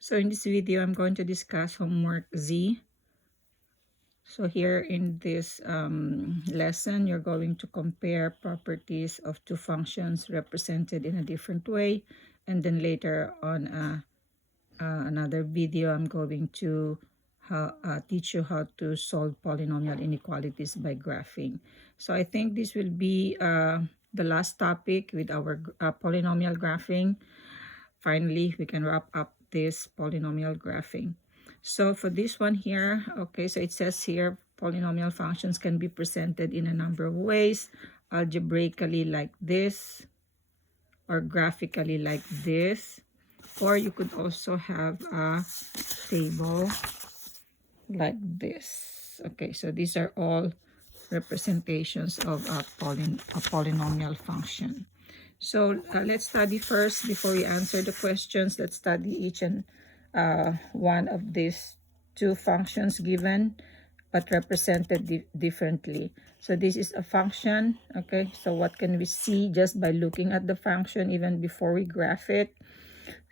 So in this video, I'm going to discuss homework Z. So here in this lesson, you're going to compare properties of two functions represented in a different way. And then later on another video, I'm going to teach you how to solve polynomial inequalities by graphing. So I think this will be the last topic with our polynomial graphing. Finally, we can wrap up this polynomial graphing. So for this one here, okay, so it says here polynomial functions can be presented in a number of ways, algebraically like this, or graphically like this, or you could also have a table like this. Okay, so these are all representations of a polynomial function. So let's study first before we answer the questions. Let's study each and one of these two functions given but represented differently. So this is a function, okay? So what can we see just by looking at the function even before we graph it?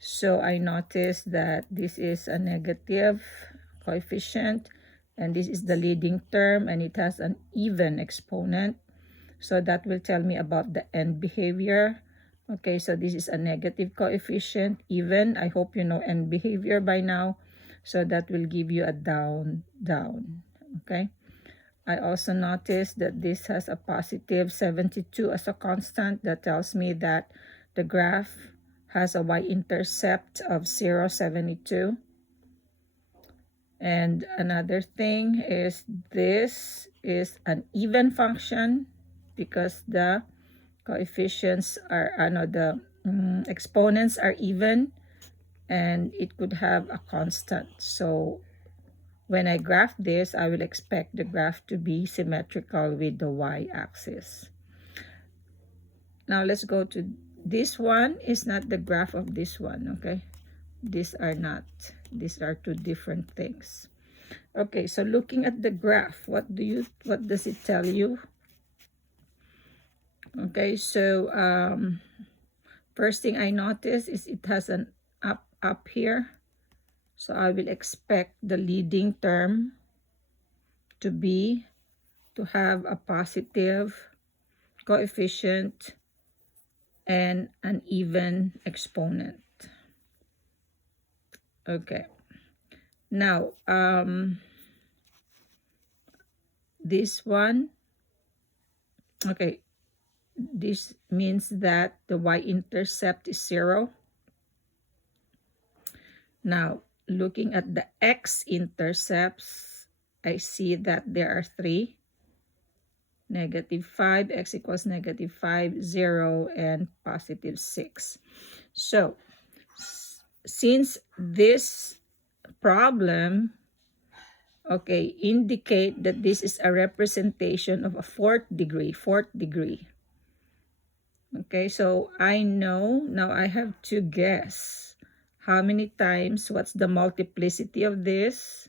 So I noticed that this is a negative coefficient and this is the leading term and it has an even exponent. So that will tell me about the end behavior. Okay, so this is a negative coefficient, even. I hope you know end behavior by now. So that will give you a down. Okay. I also noticed that this has a positive 72 as a constant. That tells me that the graph has a y-intercept of 0.72. And another thing is this is an even function because the coefficients are, the exponents are even and it could have a constant. So when I graph this, I will expect the graph to be symmetrical with the y-axis. Now let's go to this one. Is not the graph of this one, okay? These are not. These are two different things. Okay, so looking at the graph, what does it tell you? Okay, so first thing I notice is it has an up here. So I will expect the leading term to have a positive coefficient and an even exponent. Okay. Now, this one, okay, this means that the y-intercept is 0. Now, looking at the x-intercepts, I see that there are 3. -5, x equals -5, 0, and +6. So, since this problem, okay, indicate that this is a representation of a fourth degree. Okay, so I know, now I have to guess how many times, what's the multiplicity of this,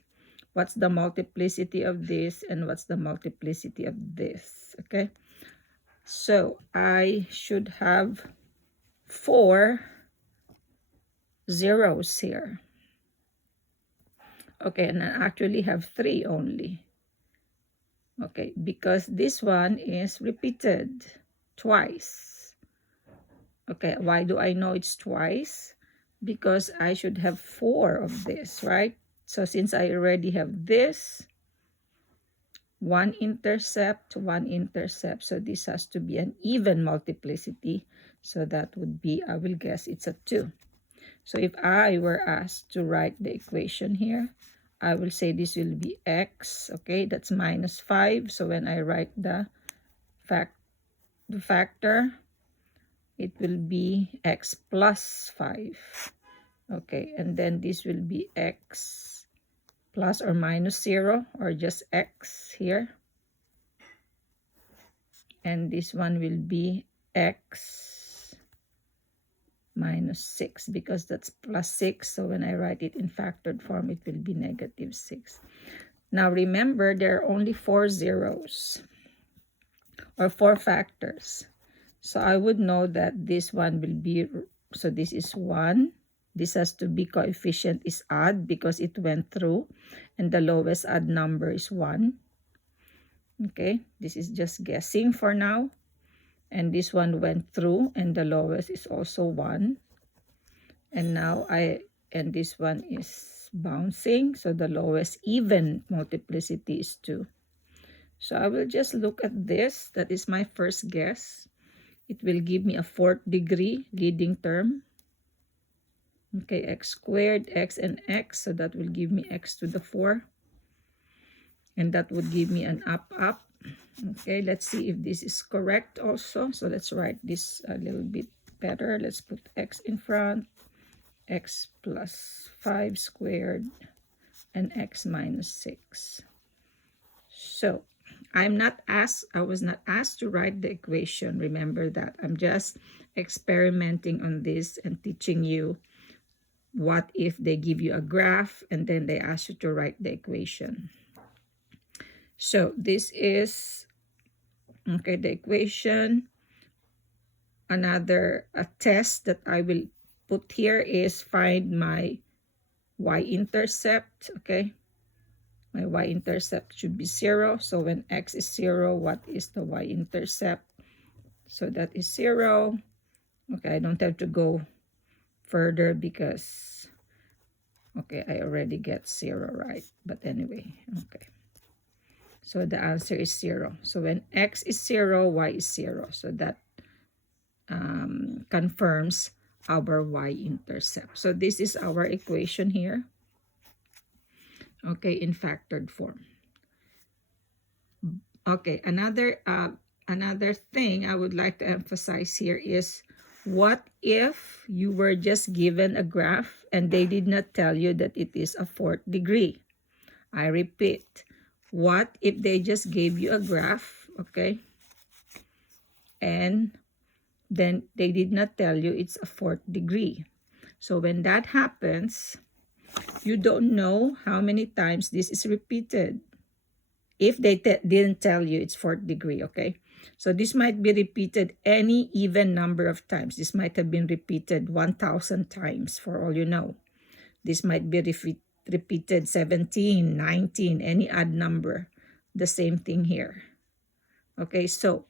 what's the multiplicity of this, and what's the multiplicity of this, okay? So I should have 4 zeros here. Okay, and I actually have 3 only. Okay, because this one is repeated twice. Okay, why do I know it's twice? Because I should have 4 of this, right? So since I already have this, 1 intercept, 1 intercept. So this has to be an even multiplicity. So that would be, I will guess it's a 2. So if I were asked to write the equation here, I will say this will be x, okay, that's -5. So when I write the factor, it will be x plus 5. Okay, and then this will be x plus or minus 0, or just x here. And this one will be x minus 6 because that's +6. So when I write it in factored form, it will be -6. Now remember, there are only 4 zeros or 4 factors. So I would know that this one will be, so this is 1, this has to be coefficient is odd because it went through, and the lowest odd number is 1. Okay, this is just guessing for now. And this one went through, and the lowest is also 1. And now and this one is bouncing, so the lowest even multiplicity is 2. So I will just look at this. That is my first guess. It will give me a 4th degree leading term. Okay, x squared, x and x, so that will give me x to the 4. And that would give me an up. Okay, let's see if this is correct also. So let's write this a little bit better. Let's put x in front, x plus 5 squared, and x minus 6. So I was not asked to write the equation. Remember that. I'm just experimenting on this and teaching you what if they give you a graph and then they ask you to write the equation. So this is, okay, the equation. Another test that I will put here is find my y-intercept, okay? My y-intercept should be 0. So when x is 0, what is the y-intercept? So that is 0. Okay, I don't have to go further because, okay, I already get 0, right? But anyway, okay. So the answer is 0. So when x is 0, y is 0. So that confirms our y-intercept. So this is our equation here. Okay, in factored form. Okay, another thing I would like to emphasize here is, what if you were just given a graph and they did not tell you that it is a 4th degree? I repeat, what if they just gave you a graph, okay, and then they did not tell you it's a 4th degree? So when that happens, you don't know how many times this is repeated if they didn't tell you it's 4th degree, okay? So this might be repeated any even number of times. This might have been repeated 1,000 times for all you know. This might be repeated 17, 19, any odd number. The same thing here. Okay, so,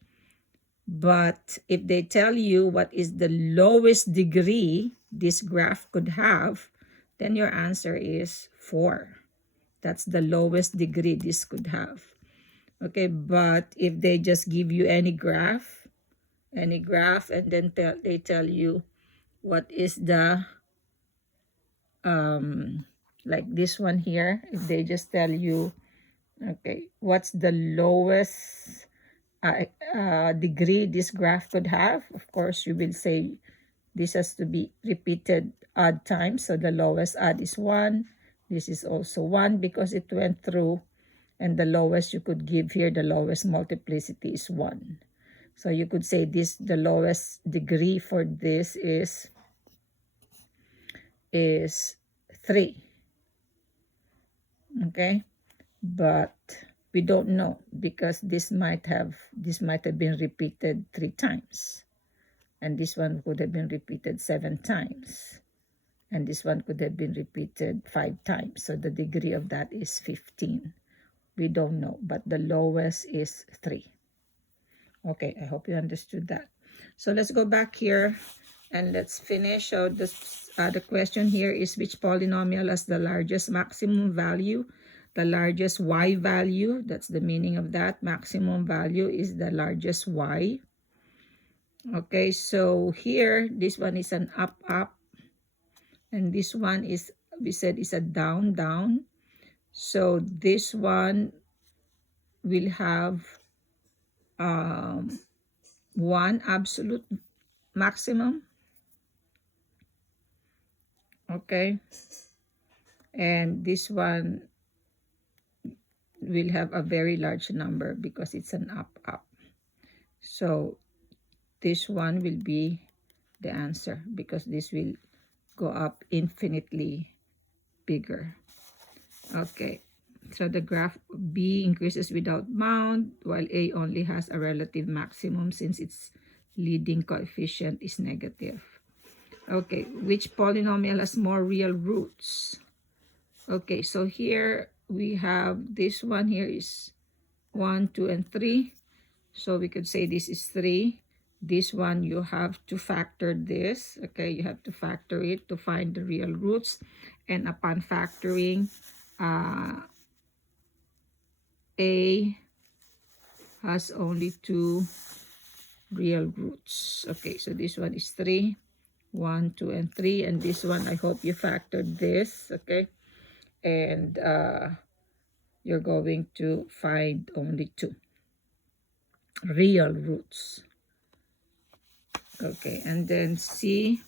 but if they tell you what is the lowest degree this graph could have, then your answer is 4. That's the lowest degree this could have. Okay, but if they just give you any graph, and then they tell you what is the, like this one here, if they just tell you, okay, what's the lowest degree this graph could have, of course you will say this has to be repeated odd times. So the lowest odd is 1. This is also 1 because it went through. And the lowest you could give here, the lowest multiplicity is 1. So you could say this, the lowest degree for this is 3. Okay, but we don't know because this might have been repeated 3 times, and this one could have been repeated 7 times, and this one could have been repeated 5 times. So the degree of that is 15. We don't know, but the lowest is 3. Okay, I hope you understood that. So let's go back here and let's finish. So the question here is, which polynomial has the largest maximum value? The largest y value, that's the meaning of that. Maximum value is the largest y. Okay, so here, this one is an up, and this one is, we said, is a down, down. So this one will have 1 absolute maximum. Okay. And this one will have a very large number because it's an up. So this one will be the answer because this will go up infinitely bigger. Okay, so the graph B increases without bound while A only has a relative maximum since its leading coefficient is negative. Okay, which polynomial has more real roots? Okay, so here we have this one here is 1, 2, and 3. So we could say this is 3. This one you have to factor this. Okay, you have to factor it to find the real roots. And upon factoring, A has only 2 real roots. Okay, so this one is 3. 1, 2, and 3. And this one, I hope you factored this. Okay, and you're going to find only 2 real roots. Okay, and then C,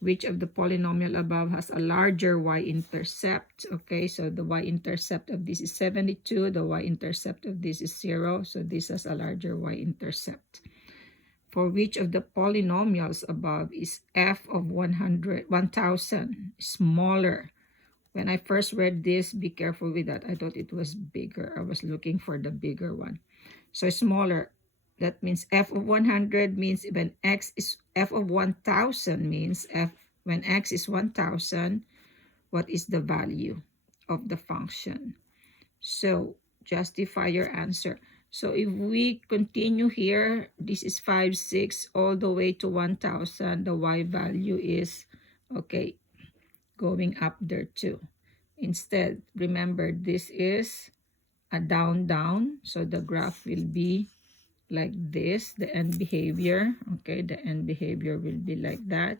which of the polynomial above has a larger y-intercept? Okay, so the y-intercept of this is 72, the y-intercept of this is 0, so this has a larger y-intercept. For which of the polynomials above is f of 1000 smaller? When I first read this, be careful with that. I thought it was bigger. I was looking for the bigger one. So smaller, that means f of 100 means when x is f of 1000 means when x is 1000, what is the value of the function? So justify your answer. So if we continue here, this is 5, 6, all the way to 1000, the y value is, okay, going up there too. Instead, remember, this is a down, down. So the graph will be like this, the end behavior. Okay, the end behavior will be like that.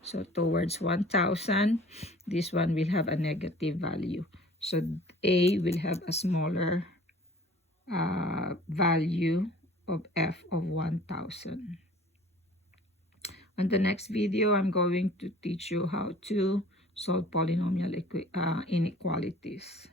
So towards 1000, this one will have a negative value. So A will have a smaller value of f of 1000. On the next video, I'm going to teach you how to solve polynomial inequalities.